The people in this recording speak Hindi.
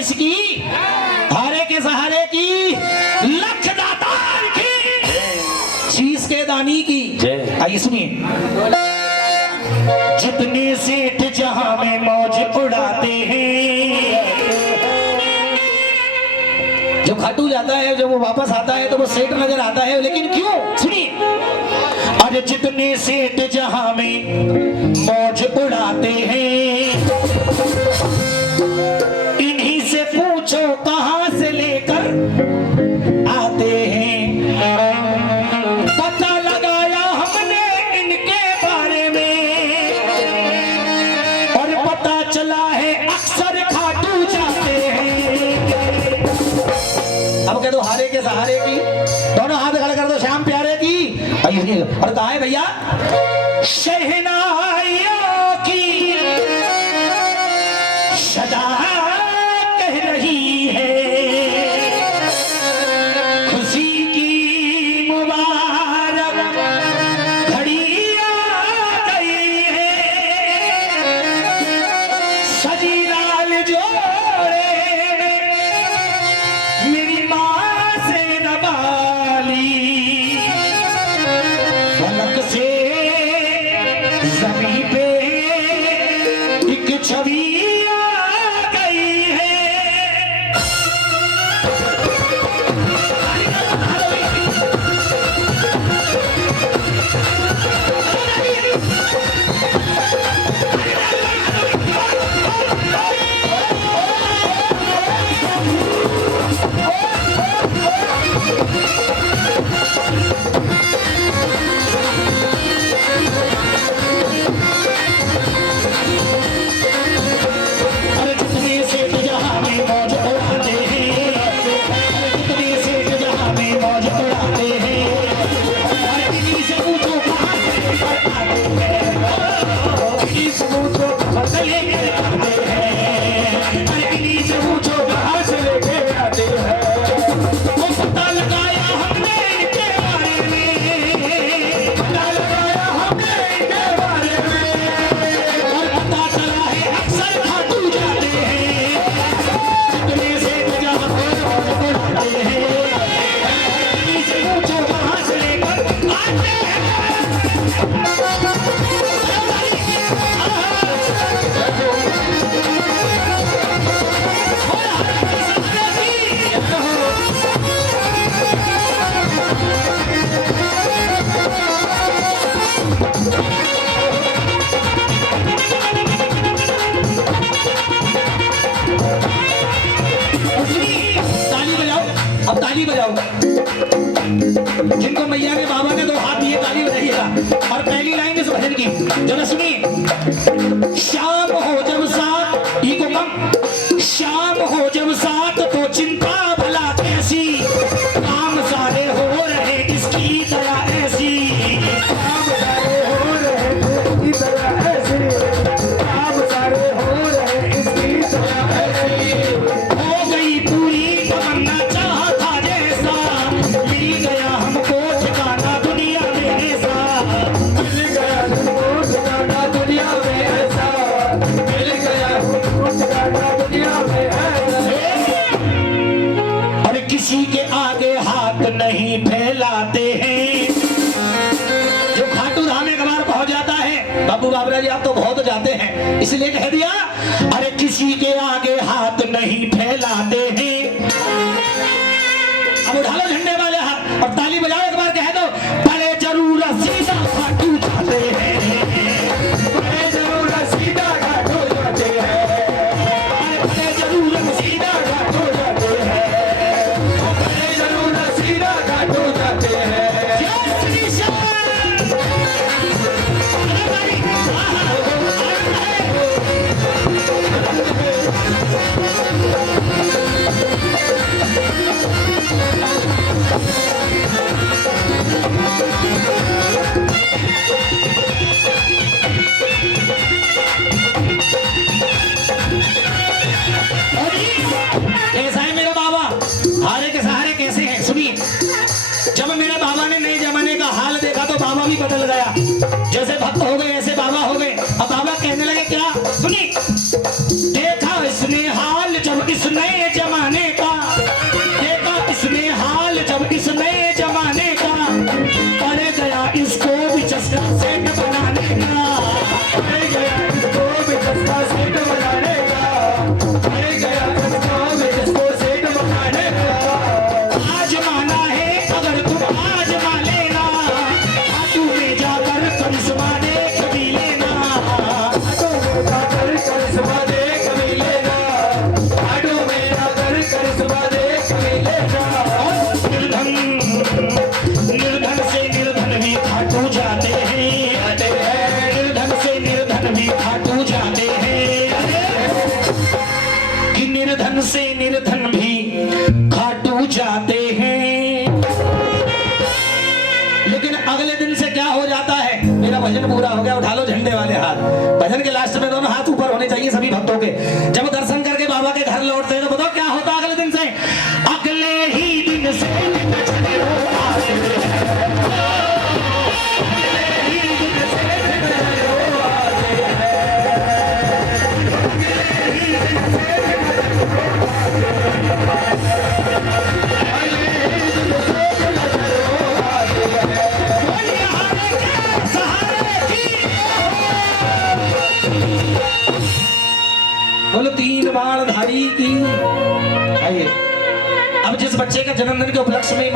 देश की, हारे के सहारे की, लख दातार की, शीश के दानी की। आइए सुनिए। जितने सेठ जहां में मौज उड़ाते हैं, जब खाटू जाता है, जब वो वापस आता है तो वो सेठ नजर आता है, लेकिन क्यों? सुनिए। अरे जितने सेठ जहां में मौज उड़ाते हैं, इन्हीं से पूछो कहां से लेकर आते हैं। पता लगाया हमने इनके बारे में और पता चला है अक्सर खाटू जाते हैं। अब कह दो हारे के सहारे की, दोनों हाथ खड़े कर दो श्याम प्यारे की। और कहा है भैया शहनाइयों की सदा कह रही है, खुशी की मुबारक घड़ी आ गई है। सजी लाल जोड़े मेरी माँ से नवाली, फलक से जमीन पे एक छवि आ गई है। अब ताली बजाओ, जिनको मैया के बाबा ने दो हाथ दिए ताली बजाइएगा। और पहली लाइन इस भजन की जरा सुनिए। शाम हो जब साथ, ई को कम, शाम हो जब साथ तो चिंता भला कैसी, काम सारे हो रहे इसकी तरह ऐसी, काम सारे हो रहे इसकी तरह ऐसी, काम सारे हो रहे इसकी तरह ऐसी। हो गई पूरी तमन्ना चाहता जैसा, मिल गया हमको ठिकाना दुनिया में ऐसा, मिल गया हमको ठिकाना दुनिया में ऐसा, मिल गया हमको ठिकाना दुनिया में ऐसा। और किसी के आगे हाथ नहीं फैलाते हैं, जो खाटू धाम एक बार पहुंच जाता है, बाबू बाबरा जी आप तो बहुत जाते हैं इसलिए कह दिया। अरे किसी के आगे हाथ नहीं फैलाते हैं। अब उठा लो झंडे वाले हाथ और ताली बजाओ, एक बार कह दो बड़े जरूर सीधा खाटू जाते हैं, बड़े जरूर सीधा खाटू जाते हैं, बड़े जरूर सीधा खाटू जाते हैं, बड़े जरूर सीधा खाटू जाते हैं। कैसा है मेरा बाबा, हारे के सहारे कैसे हैं? सुनिए। जब मेरे बाबा ने नए जमाने का हाल देखा तो बाबा भी बदल गया, जैसे भक्त हो गए ऐसे बाबा हो गए। अब बाबा कहने लगे क्या? सुनिए। देखा इसने हाल जब इस नए में दोनों हाथ ऊपर होने चाहिए सभी भक्तों के। जब दर्शन करके बाबा के घर लौटते हैं तो बताओ क्या होता अगले दिन से? अगले ही दिन से बोलो तीन बाण धारी की। आइए अब जिस बच्चे का जन्मदिन के उपलक्ष्य में